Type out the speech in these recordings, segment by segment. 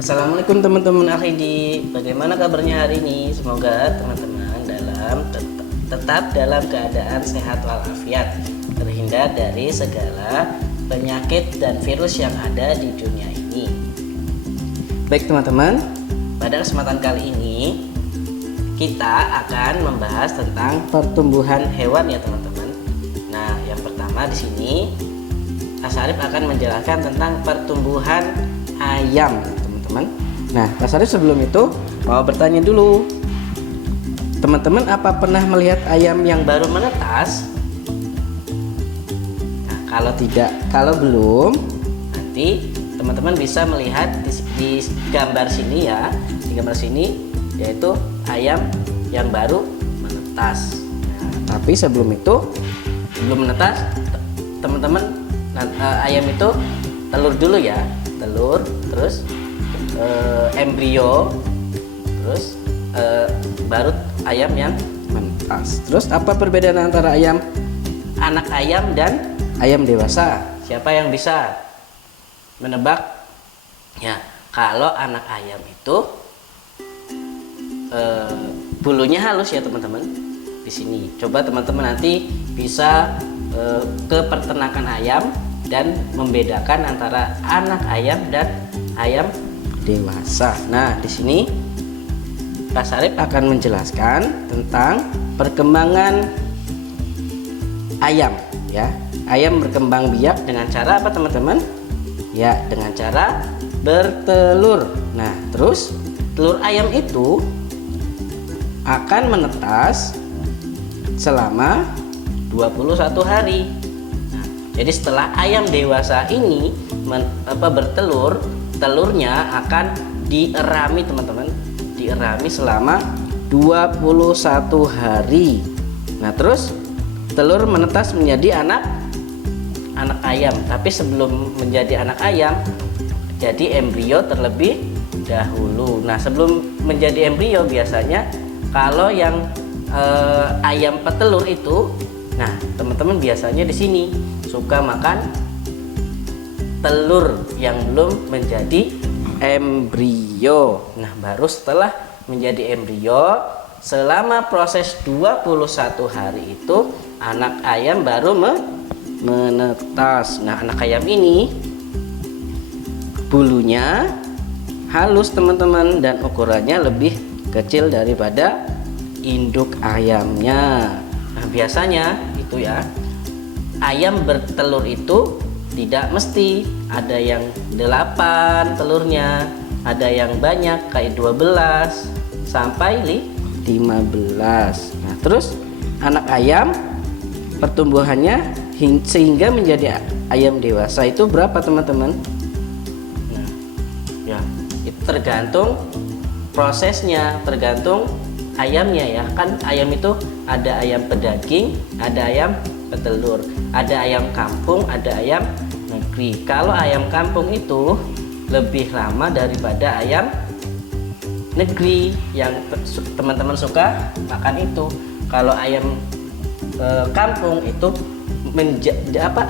Assalamualaikum teman-teman Akhidi. Bagaimana kabarnya hari ini? Semoga teman-teman tetap dalam keadaan sehat walafiat, terhindar dari segala penyakit dan virus yang ada di dunia ini. Baik teman-teman, pada kesempatan kali ini kita akan membahas tentang pertumbuhan hewan ya teman-teman. Nah, yang pertama di sini Mas Arif akan menjelaskan tentang pertumbuhan ayam. Nah, Mas Arif sebelum itu mau bertanya dulu. Teman-teman apa pernah melihat ayam yang baru menetas? Nah, kalau belum, nanti teman-teman bisa melihat di gambar sini ya. Di gambar sini yaitu ayam yang baru menetas. Nah, tapi sebelum menetas, teman-teman ayam itu telur dulu ya. Telur, terus embrio, terus baru ayam yang menetas. Terus apa perbedaan antara anak ayam dan ayam dewasa? Siapa yang bisa menebak? Ya, kalau anak ayam itu bulunya halus ya teman-teman. Di sini coba teman-teman nanti bisa ke peternakan ayam dan membedakan antara anak ayam dan ayam dewasa. Nah, di sini Pak Sarip akan menjelaskan tentang perkembangan ayam ya. Ayam berkembang biak dengan cara apa teman-teman? Ya, dengan cara bertelur. Nah, terus telur ayam itu akan menetas selama 21 hari. Nah, jadi setelah ayam dewasa ini bertelur, telurnya akan dierami teman-teman, dierami selama 21 hari. Nah, terus telur menetas menjadi anak ayam. Tapi sebelum menjadi anak ayam, jadi embrio terlebih dahulu. Nah, sebelum menjadi embrio biasanya kalau yang ayam petelur itu, nah teman-teman biasanya di sini suka makan telur yang belum menjadi embrio. Nah, baru setelah menjadi embrio selama proses 21 hari itu anak ayam baru menetas. Nah, anak ayam ini bulunya halus teman-teman dan ukurannya lebih kecil daripada induk ayamnya. Nah, biasanya itu ya, ayam bertelur itu tidak mesti ada yang 8 telurnya, ada yang banyak kayak 12 sampai 15. Nah, terus anak ayam pertumbuhannya sehingga menjadi ayam dewasa itu berapa teman-teman? Nah, ya, itu tergantung prosesnya, tergantung ayamnya ya. Kan ayam itu ada ayam pedaging, ada ayam petelur, ada ayam kampung, ada ayam negeri. Kalau ayam kampung itu lebih lama daripada ayam negeri yang teman-teman suka makan itu. Kalau ayam kampung itu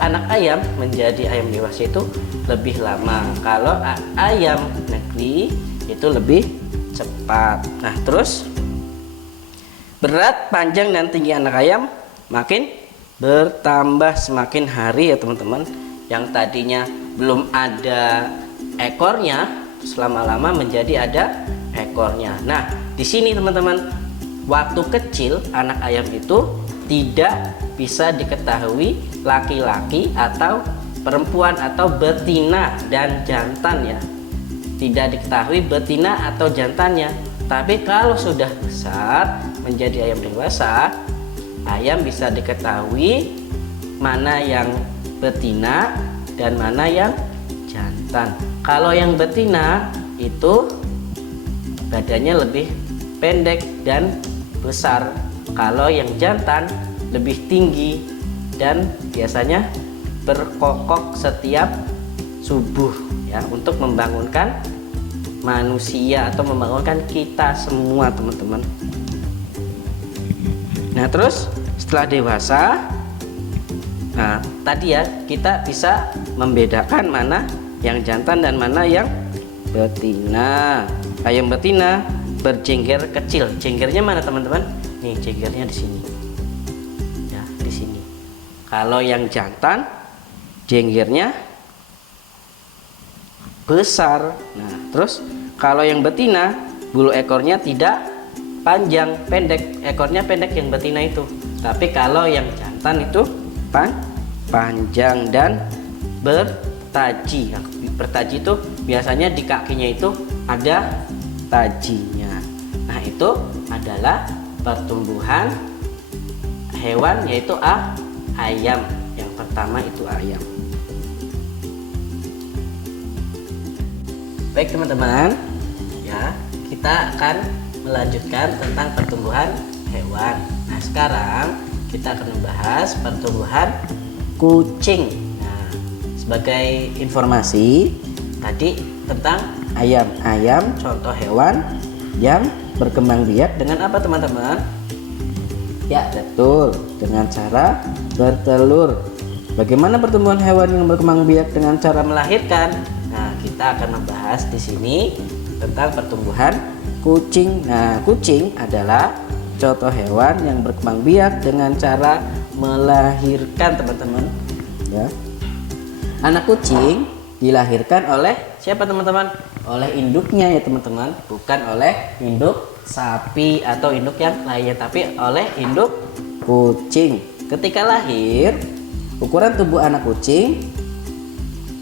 anak ayam menjadi ayam dewasa itu lebih lama. Kalau ayam negeri itu lebih cepat. Nah, terus berat, panjang, dan tinggi anak ayam makin bertambah semakin hari ya teman-teman. Yang tadinya belum ada ekornya, selama-lama menjadi ada ekornya. Nah, di sini teman-teman, waktu kecil anak ayam itu tidak bisa diketahui laki-laki atau perempuan atau betina dan jantan ya. Tidak diketahui betina atau jantannya. Tapi kalau sudah besar menjadi ayam dewasa, ayam bisa diketahui mana yang betina dan mana yang jantan. Kalau yang betina itu badannya lebih pendek dan besar. Kalau yang jantan lebih tinggi dan biasanya berkokok setiap subuh ya, untuk membangunkan manusia atau membangunkan kita semua teman-teman. Nah, terus setelah dewasa, nah tadi ya kita bisa membedakan mana yang jantan dan mana yang betina. Ayam betina berjengger kecil. Jenggernya mana teman-teman? Nih, jenggernya di sini. Ya, di sini. Kalau yang jantan jenggernya besar. Nah, terus kalau yang betina bulu ekornya tidak panjang, pendek. Ekornya pendek yang betina itu. Tapi kalau yang jantan itu panjang dan bertaji. Nah, bertaji itu biasanya di kakinya itu ada tajinya. Nah, itu adalah pertumbuhan hewan, yaitu ayam. Yang pertama itu ayam. Baik teman-teman, ya, kita akan melanjutkan tentang pertumbuhan hewan. Nah, sekarang kita akan membahas pertumbuhan kucing. Nah, sebagai informasi tadi tentang ayam. Ayam contoh hewan yang berkembang biak dengan apa teman-teman? Ya, betul, dengan cara bertelur. Bagaimana pertumbuhan hewan yang berkembang biak dengan cara melahirkan? Nah, kita akan membahas di sini tentang pertumbuhan kucing. Nah, kucing adalah contoh hewan yang berkembang biak dengan cara melahirkan, teman-teman. Ya. Anak kucing dilahirkan oleh siapa, teman-teman? Oleh induknya ya, teman-teman. Bukan oleh induk sapi atau induk yang lainnya, tapi oleh induk kucing. Ketika lahir, ukuran tubuh anak kucing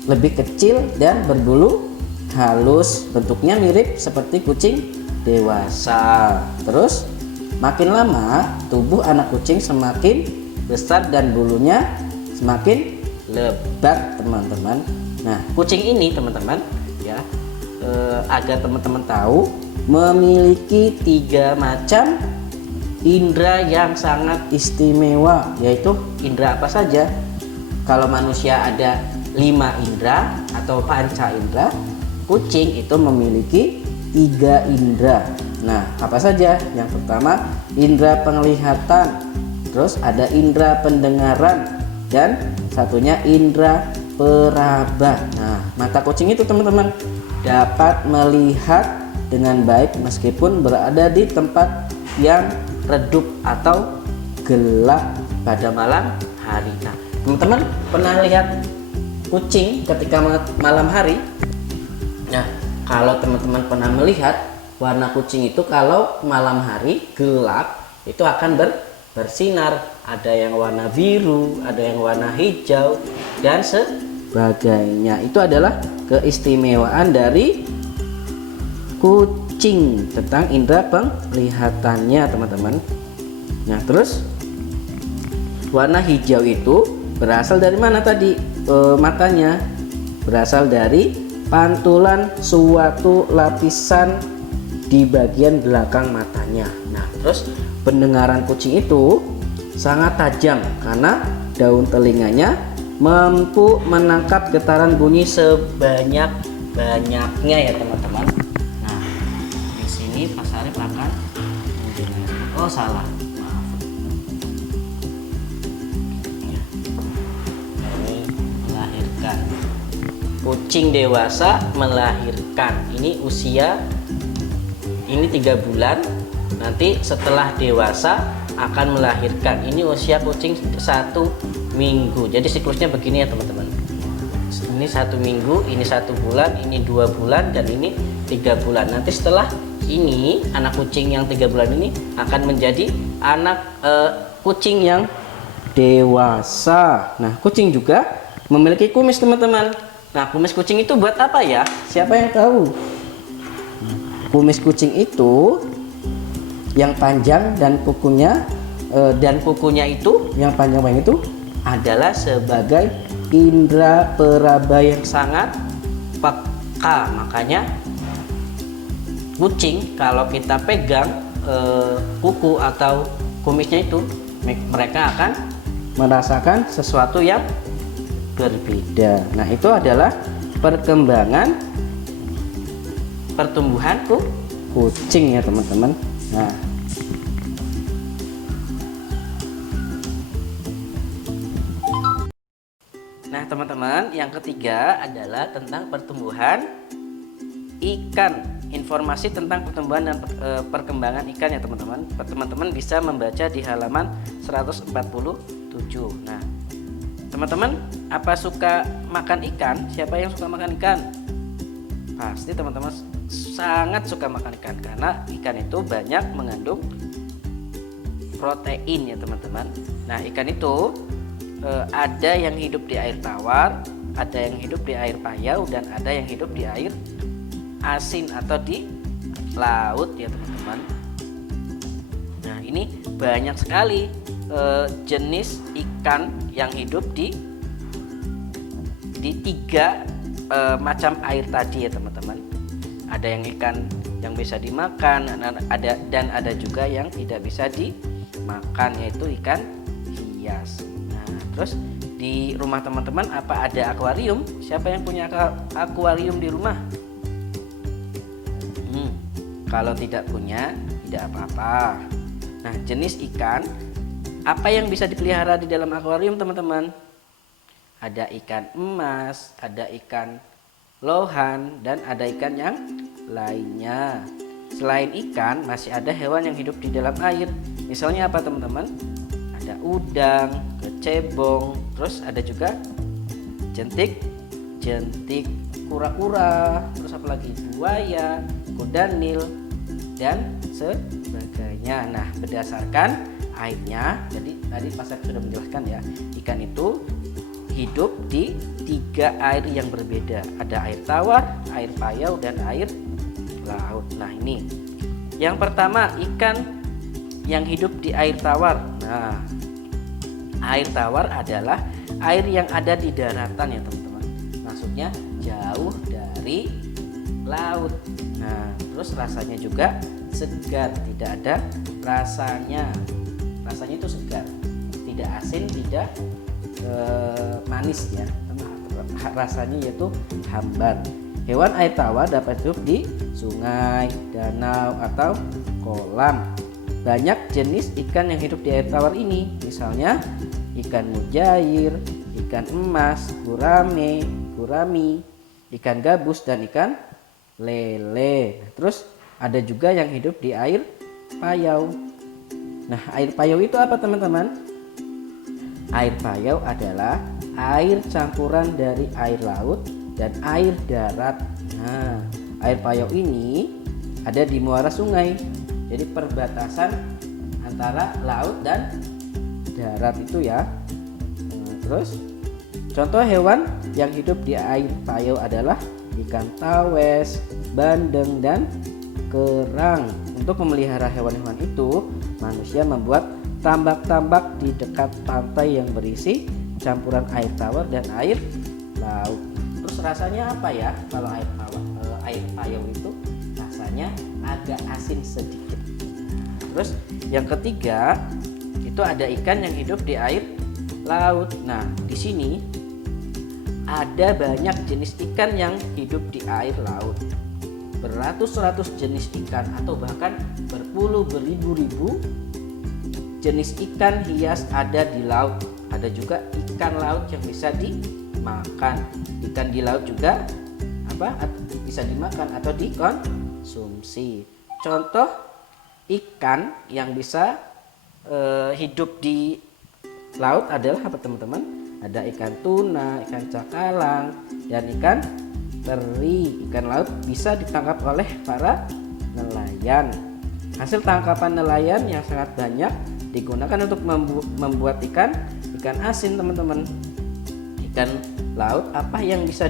lebih kecil dan berbulu halus. Bentuknya mirip seperti kucing dewasa. Terus makin lama tubuh anak kucing semakin besar dan bulunya semakin lebat, teman-teman. Nah, kucing ini teman-teman ya, agar teman-teman tahu, memiliki 3 macam indera yang sangat istimewa, yaitu indera apa saja? Kalau manusia ada 5 indera atau panca indera, kucing itu memiliki 3 indera. Nah, apa saja? Yang pertama indera penglihatan, terus ada indera pendengaran, dan satunya indera peraba. Nah, mata kucing itu teman-teman dapat melihat dengan baik meskipun berada di tempat yang redup atau gelap pada malam hari. Nah, teman-teman pernah lihat kucing ketika malam hari? Nah, kalau teman-teman pernah melihat warna kucing itu kalau malam hari gelap itu akan bersinar. Ada yang warna biru, ada yang warna hijau, dan sebagainya. Itu adalah keistimewaan dari kucing tentang indera penglihatannya, teman-teman. Nah, terus warna hijau itu berasal dari mana tadi? Matanya berasal dari pantulan suatu lapisan di bagian belakang matanya. Nah, terus pendengaran kucing itu sangat tajam karena daun telinganya mampu menangkap getaran bunyi sebanyak-banyaknya ya, teman-teman. Nah, di sini Pak Sarif akan mendengar. Oh, salah. Maaf. Ya. Ini melahirkan. Kucing dewasa melahirkan. Ini usia 3 bulan. Nanti setelah dewasa akan melahirkan. Ini usia kucing 1 minggu. Jadi siklusnya begini ya, teman-teman. Ini 1 minggu, ini 1 bulan, ini 2 bulan, dan ini 3 bulan. Nanti setelah ini anak kucing yang 3 bulan ini akan menjadi anak kucing yang dewasa. Nah, kucing juga memiliki kumis, teman-teman. Nah, kumis kucing itu buat apa ya? Siapa yang tahu? Kumis kucing itu yang panjang dan kukunya itu yang panjang itu adalah sebagai indera peraba yang sangat peka. Makanya kucing kalau kita pegang kuku atau kumisnya itu, mereka akan merasakan sesuatu yang berbeda. Nah, itu adalah perkembangan pertumbuhan kucing ya, teman-teman. Nah, teman-teman, yang ketiga adalah tentang pertumbuhan ikan, informasi tentang pertumbuhan dan perkembangan ikan ya teman-teman. Teman-teman bisa membaca di halaman 147. Nah, teman-teman, apa suka makan ikan? Siapa yang suka makan ikan? Pasti teman-teman sangat suka makan ikan, karena ikan itu banyak mengandung protein ya teman-teman. Nah, ikan itu ada yang hidup di air tawar, ada yang hidup di air payau, dan ada yang hidup di air asin atau di laut ya teman-teman. Nah, ini banyak sekali jenis ikan yang hidup di tiga macam air tadi ya teman-teman. Ada yang ikan yang bisa dimakan, dan ada juga yang tidak bisa dimakan, yaitu ikan hias. Nah, terus di rumah teman-teman apa ada akuarium? Siapa yang punya akuarium di rumah? Kalau tidak punya, tidak apa-apa. Nah, jenis ikan apa yang bisa dipelihara di dalam akuarium teman-teman? Ada ikan emas, ada ikan lohan, dan ada ikan yang lainnya. Selain ikan, masih ada hewan yang hidup di dalam air. Misalnya apa teman-teman? Ada udang, kecebong, terus ada juga jentik, kura-kura, terus apa lagi? Buaya, kuda nil, dan sebagainya. Nah, berdasarkan airnya, jadi tadi Pak Sep sudah menjelaskan ya, ikan itu hidup di 3 air yang berbeda. Ada air tawar, air payau, dan air laut. Nah, ini yang pertama, ikan yang hidup di air tawar. Nah, air tawar adalah air yang ada di daratan ya teman-teman. Maksudnya jauh dari laut. Nah, terus rasanya juga segar, tidak ada rasanya. Rasanya itu segar, tidak asin, tidak manis ya. Rasanya yaitu hambar. Hewan air tawar dapat hidup di sungai, danau, atau kolam. Banyak jenis ikan yang hidup di air tawar ini, misalnya ikan mujair, ikan emas, gurami, ikan gabus, dan ikan lele. Terus ada juga yang hidup di air payau. Nah, air payau itu apa teman-teman? Air payau adalah air campuran dari air laut dan air darat. Nah, air payau ini ada di muara sungai. Jadi perbatasan antara laut dan darat itu ya. Nah, terus contoh hewan yang hidup di air payau adalah ikan tawes, bandeng, dan kerang. Untuk memelihara hewan-hewan itu, manusia membuat tambak-tambak di dekat pantai yang berisi campuran air tawar dan air laut. Terus rasanya apa ya kalau air payau itu? Rasanya agak asin sedikit. Terus yang ketiga itu ada ikan yang hidup di air laut. Nah, di sini ada banyak jenis ikan yang hidup di air laut. Beratus-ratus jenis ikan atau bahkan beribu-ribu jenis ikan hias ada di laut. Ada juga ikan laut yang bisa dimakan. Ikan di laut juga bisa dimakan atau dikonsumsi. Contoh ikan yang bisa hidup di laut adalah apa teman-teman? Ada ikan tuna, ikan cakalang, dan ikan teri. Ikan laut bisa ditangkap oleh para nelayan. Hasil tangkapan nelayan yang sangat banyak digunakan untuk membuat ikan asin teman-teman. Ikan laut apa yang bisa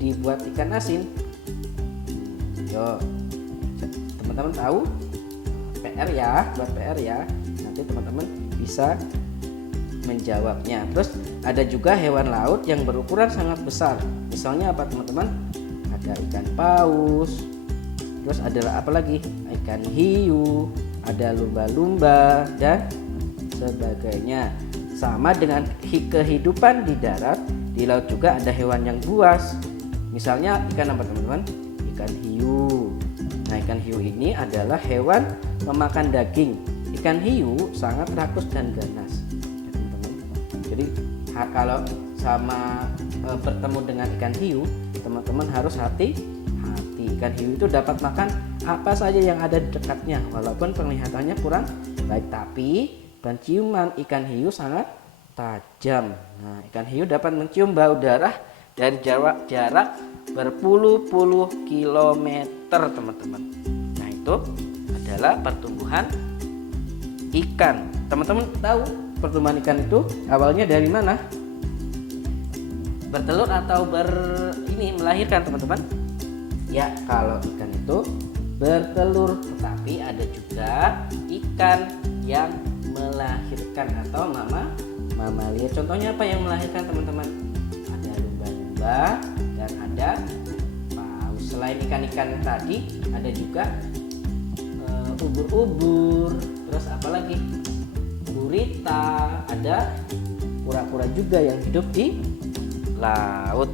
dibuat ikan asin? Yo, teman-teman tahu? PR ya, buat PR ya. Nanti teman-teman bisa menjawabnya. Terus ada juga hewan laut yang berukuran sangat besar. Misalnya apa teman-teman? Ada ikan paus. Terus ada apa lagi? Ikan hiu, ada lumba-lumba, dan sebagainya. Sama dengan kehidupan di darat, di laut juga ada hewan yang buas. Misalnya ikan apa teman-teman? Ikan hiu. Nah, ikan hiu ini adalah hewan pemakan daging. Ikan hiu sangat rakus dan ganas ya, teman-teman. Jadi kalau bertemu dengan ikan hiu, teman-teman harus hati-hati. Ikan hiu itu dapat makan apa saja yang ada di dekatnya, walaupun penglihatannya kurang baik, tapi penciuman ikan hiu sangat tajam. Nah, ikan hiu dapat mencium bau darah dari jarak berpuluh-puluh kilometer, teman-teman. Nah, itu adalah pertumbuhan ikan. Teman-teman tahu pertumbuhan ikan itu awalnya dari mana? Bertelur atau melahirkan, teman-teman? Ya, kalau ikan itu bertelur, tetapi ada juga ikan yang melahirkan atau mamalia. Contohnya apa yang melahirkan, teman-teman? Ada lumba-lumba dan ada paus. Selain ikan-ikan tadi, ada juga ubur-ubur, terus apa lagi? Gurita, ada kura-kura juga yang hidup di laut.